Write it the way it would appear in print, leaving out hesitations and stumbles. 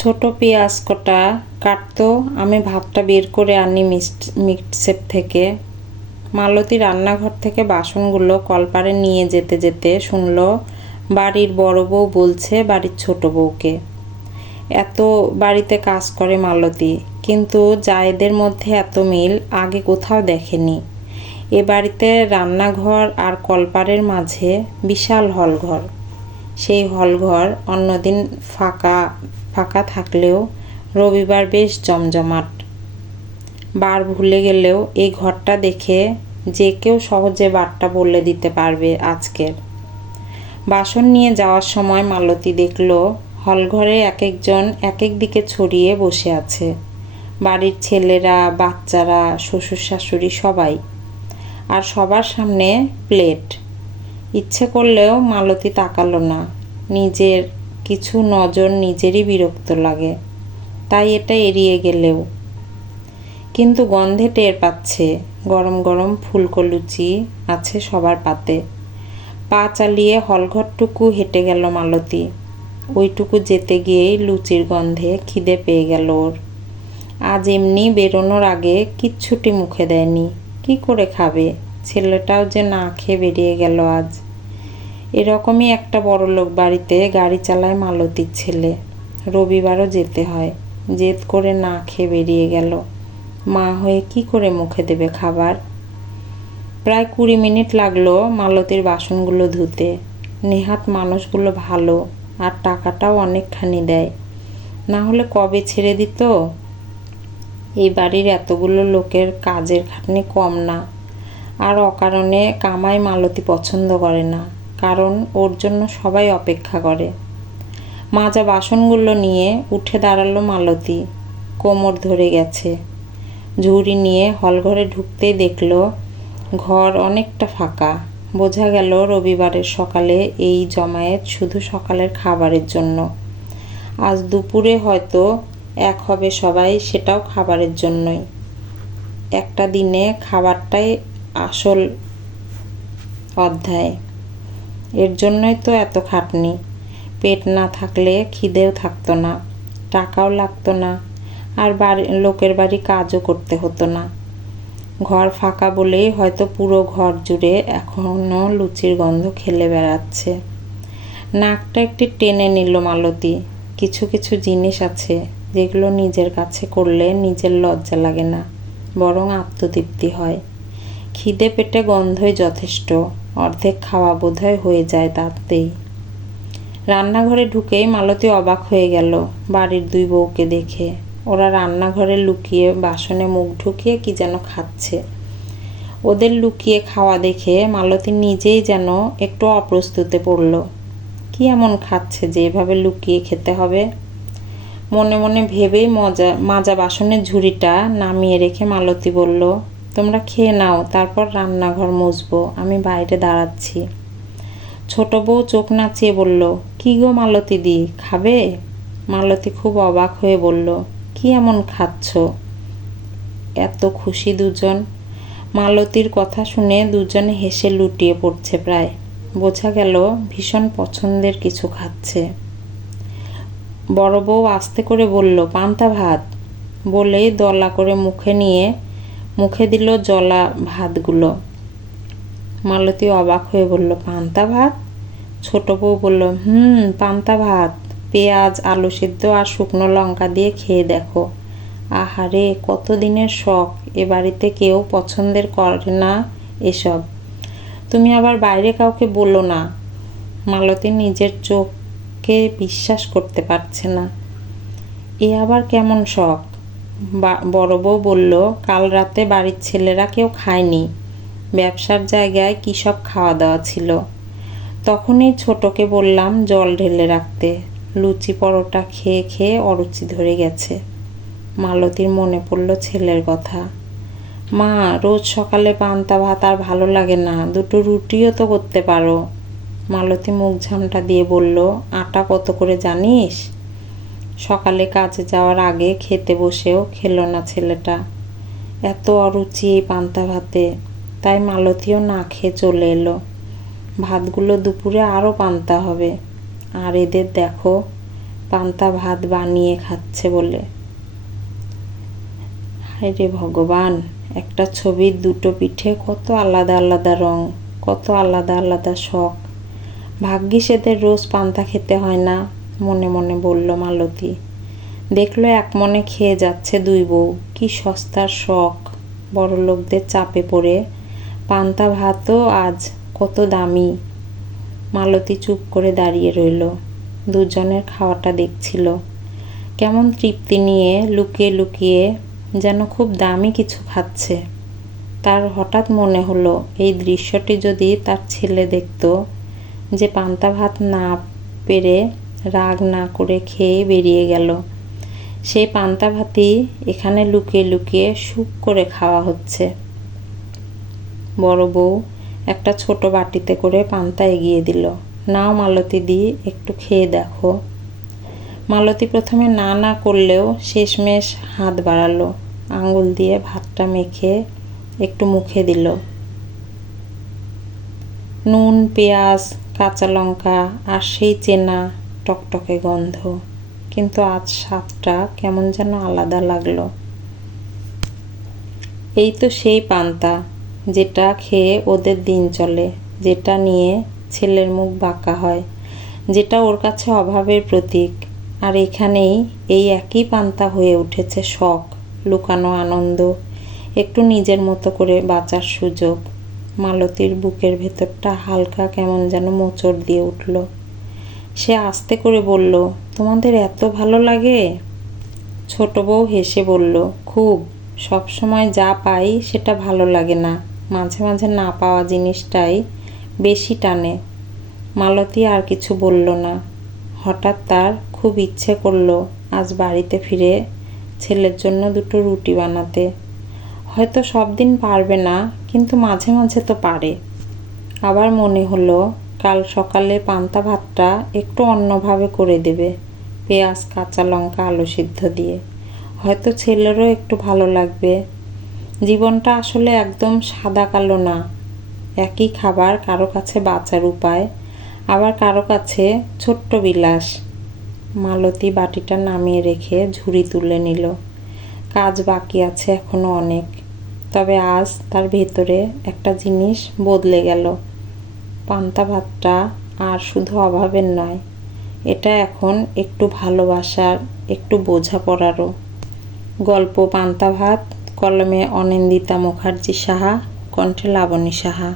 ছোট পেঁয়াজ কটা কাটতো। আমি ভাতটা বের করে আনি মিক্সেপ থেকে। মালতী রান্নাঘর থেকে বাসনগুলো কলপারে নিয়ে যেতে যেতে শুনল বাড়ির বড় বউ বলছে বাড়ির ছোট বউকে, এত বাড়িতে কাজ করে মালতী, কিন্তু জায়েদের মধ্যে এত মিল আগে কোথাও দেখেনি। এ বাড়িতে রান্নাঘর আর কলপারের মাঝে বিশাল হলঘর। সেই হলঘর অন্যদিন ফাঁকা ফাঁকা থাকলেও রবিবার বেশ জমজমাট। বার ভুলে গেলেও এই ঘরটা দেখে যে কেউ সহজে বারটা বলে দিতে পারবে আজকের। বাসন নিয়ে যাওয়ার সময় মালতী দেখল হলঘরে এক একজন এক এক দিকে ছড়িয়ে বসে আছে। বাড়ির ছেলেরা, বাচ্চারা, শ্বশুর শাশুড়ি সবাই, আর সবার সামনে প্লেট। ইচ্ছে করলেও মালতী তাকালো না। নিজের কিছু নজর নিজেরই বিরক্ত লাগে, তাই এটা এড়িয়ে গেলেও। কিন্তু গন্ধে টের পাচ্ছে গরম গরম ফুলকো লুচি আছে সবার পাতে। পা চালিয়ে হলঘরটুকু হেঁটে গেল মালতী। ওইটুকু যেতে গিয়েই লুচির গন্ধে খিদে পেয়ে গেল ওর। আজ এমনি বেরোনোর আগে কিচ্ছুটি মুখে দেয়নি, কি করে খাবে? ছেলেটাও যে না খেয়ে বেরিয়ে গেল আজ। এরকমই একটা বড়লোক বাড়িতে গাড়ি চালায় মালতীর ছেলে। রবিবারও যেতে হয়, জেদ করে না খেয়ে বেরিয়ে গেল। মা হয়ে কি করে মুখে দেবে খাবার? প্রায় 20 মিনিট লাগলো মালতীর বাসনগুলো ধুতে। নেহাত মানুষগুলো ভালো, আর টাকাটাও অনেকখানি দেয়, না হলে কবে ছেড়ে দিত। এই বাড়ির এতগুলো লোকের কাজের খাটনি কম না। আর অকারণে কামাই মালতী পছন্দ করে না, কারণ ওর জন্য সবাই অপেক্ষা করে। মাজা বাসনগুলো নিয়ে উঠে দাঁড়ালো মালতী। কোমর ধরে গেছে। ঝুড়ি নিয়ে হলঘরে ঢুকতেই দেখল ঘর অনেকটা ফাঁকা। বোঝা গেল রবিবারের সকালে এই জমায়েত শুধু সকালের খাবারের জন্য। আজ দুপুরে হয়তো এক হবে সবাই, সেটাও খাবারের জন্যই। একটা দিনে খাবারটাই আসল অধ্যায়। এর জন্যই তো এত খাটনি। পেট না থাকলে খিদেও থাকতো না, টাকাও লাগতো না, আর লোকের বাড়ি কাজও করতে হতো না। ঘর ফাঁকা বলেই হয়তো পুরো ঘর জুড়ে এখনো লুচির গন্ধ খেলে বেড়াচ্ছে। নাকটা একটু টেনে নিল মালতী। কিছু কিছু জিনিস আছে যেগুলো নিজের কাছে করলে নিজের লজ্জা লাগে না, বরং আত্মতৃপ্তি হয়। খিদে পেটে গন্ধই যথেষ্ট। অর্ধেক খাওয়া বোধহয় হয়ে যায় তাতেই। রান্নাঘরে ঢুকেই মালতী অবাক হয়ে গেল বাড়ির দুই বউকে দেখে। ওরা রান্নাঘরে লুকিয়ে বাসনে মুখ ঢুকিয়ে কি যেন খাচ্ছে। ওদের লুকিয়ে খাওয়া দেখে মালতী নিজেই যেন একটু অপ্রস্তুতে পড়ল। কি এমন খাচ্ছে যে এভাবে লুকিয়ে খেতে হবে? মনে মনে ভেবেই মাজা বাসনের ঝুড়িটা নামিয়ে রেখে মালতী বলল, তোমরা খেয়ে নাও, তারপর রান্নাঘর মুছবো, আমি বাইরে দাঁড়াচ্ছি। ছোট বউ চোখ নাচিয়ে বলল, কি গো মালতী দি, খাবে? মালতী খুব অবাক হয়ে বলল, কি এমন খাচ্ছ? এত খুশি দুজন। মালতীর কথা শুনে দুজনে হেসে লুটিয়ে পড়ছে প্রায়। বোঝা গেল ভীষণ পছন্দের কিছু খাচ্ছে। বড় বউ আস্তে করে বলল, পান্তা ভাত, বলেই দলা করে মুখে দিল জলা ভাতগুলো। মালতী অবাক হয়ে বলল, পান্তা ভাত? ছোট বউ বলল, পান্তা ভাত, পেঁয়াজ, আলু সিদ্ধ আর শুকনো লঙ্কা দিয়ে খেয়ে দেখো। আহারে, কতদিনের শখ। এ বাড়িতে কেউ পছন্দের করে না এসব। তুমি আবার বাইরে কাউকে বলো না। মালতী নিজের চোখকে বিশ্বাস করতে পারছে না। এ আবার কেমন শখ? বড় বউ বলল, কাল রাতে বাড়ির ছেলেরা কেউ খায়নি। ব্যবসার জায়গায় কী সব খাওয়া দাওয়া ছিল। তখনই ছোটকে বললাম জল ঢেলে রাখতে। লুচি পরোটা খেয়ে খেয়ে অরুচি ধরে গেছে। মালতীর মনে পড়ল ছেলের কথা। মা, রোজ সকালে পান্তা ভাত আর ভালো লাগে না, দুটো রুটিও তো করতে পারো। মালতী মুখ ঝামটা দিয়ে বলল, আটা কত করে জানিস? সকালে কাজে যাওয়ার আগে খেতে বসেও খেলো না ছেলেটা। এত অরুচি এই পান্তা ভাতে, তাই মালতীও না খেয়ে চলে এলো। ভাতগুলো দুপুরে আরও পান্তা হবে। আর এদের দেখো, পান্তা ভাত বানিয়ে খাচ্ছে বলে। হায় রে ভগবান, একটা ছবির দুটো পিঠে কত আলাদা আলাদা রং, কত আলাদা আলাদা শখ। ভাগ্যিস এদের রোজ পান্তা খেতে হয় না, মনে মনে বলল মালতী। দেখলো এক মনে খেয়ে যাচ্ছে দুই বউ, কি সস্তার শখ। বড়লোকদের চাপে পড়ে পান্তা ভাতও আজ কত দামি। মালতী চুপ করে দাঁড়িয়ে রইল, দুজনের খাওয়াটা দেখছিল। কেমন তৃপ্তি নিয়ে লুকিয়ে লুকিয়ে, যেন খুব দামি কিছু খাচ্ছে। তার হঠাৎ মনে হলো এই দৃশ্যটি যদি তার ছেলে দেখত, যে পান্তা ভাত না পেরে রাগ না করে খেয়ে বেরিয়ে গেল, সেই পান্তা ভাতই এখানে লুকিয়ে লুকিয়ে সুখ করে খাওয়া হচ্ছে। বড় বউ একটা ছোট বাটিতে করে পান্তা এগিয়ে দিল। নাও মালতী দি, একটু খেয়ে দেখো। মালতী প্রথমে না না করলেও শেষমেশ হাত বাড়ালো, আঙুল দিয়ে ভাতটা মেখে একটু মুখে দিল। নুন, পেঁয়াজ, কাঁচা লঙ্কা আর সেই চেনা টকটকে গন্ধ, কিন্তু আজ স্বাদটা কেমন যেন আলাদা লাগলো। এই তো সেই পান্তা, যেটা খেয়ে ওদের দিন চলে, যেটা নিয়ে ছেলের মুখ বাঁকা হয়, যেটা ওর কাছে অভাবের প্রতীক। আর এখানেই এই একই পান্তা হয়ে উঠেছে শখ, লুকানো আনন্দ, একটু নিজের মতো করে বাঁচার সুযোগ। মালতীর বুকের ভেতরটা হালকা কেমন যেন মোচড় দিয়ে উঠল। সে আস্তে করে বলল, তোমাদের এত ভালো লাগে? ছোট বউ হেসে বলল, খুব। সব সময় যা পাই সেটা ভালো লাগে না, মাঝে মাঝে না পাওয়া জিনিসটাই বেশি টানে। মালতী আর কিছু বলল না। হঠাৎ তার খুব ইচ্ছে করলো আজ বাড়িতে ফিরে ছেলের জন্য দুটো রুটি বানাতে। হয়তো সব দিন পারবে না, কিন্তু মাঝে মাঝে তো পারে। আবার মনে হলো কাল সকালে পান্তা ভাতটা একটু অন্যভাবে করে দেবে, পেঁয়াজ, কাঁচা লঙ্কা, আলু সিদ্ধ দিয়ে। হয়তো ছেলেরও একটু ভালো লাগবে। জীবনটা আসলে একদম সাদা কালো না। একই খাবার কারো কাছে বাঁচার উপায়, আবার কারো কাছে ছোট্ট বিলাস। মালতী বাটিটা নামিয়ে রেখে ঝুড়ি তুলে নিল। কাজ বাকি আছে এখনো অনেক, তবে আজ তার ভেতরে একটা জিনিস বদলে গেল। পান্তা ভাতটা আর শুধু অভাবের নয়, এটা এখন একটু ভালোবাসার, একটু বোঝাপড়ারও। গল্প পান্তা ভাত, কলমে অনিন্দিতা মুখার্জি সাহা, কণ্ঠে লাবণী সাহা।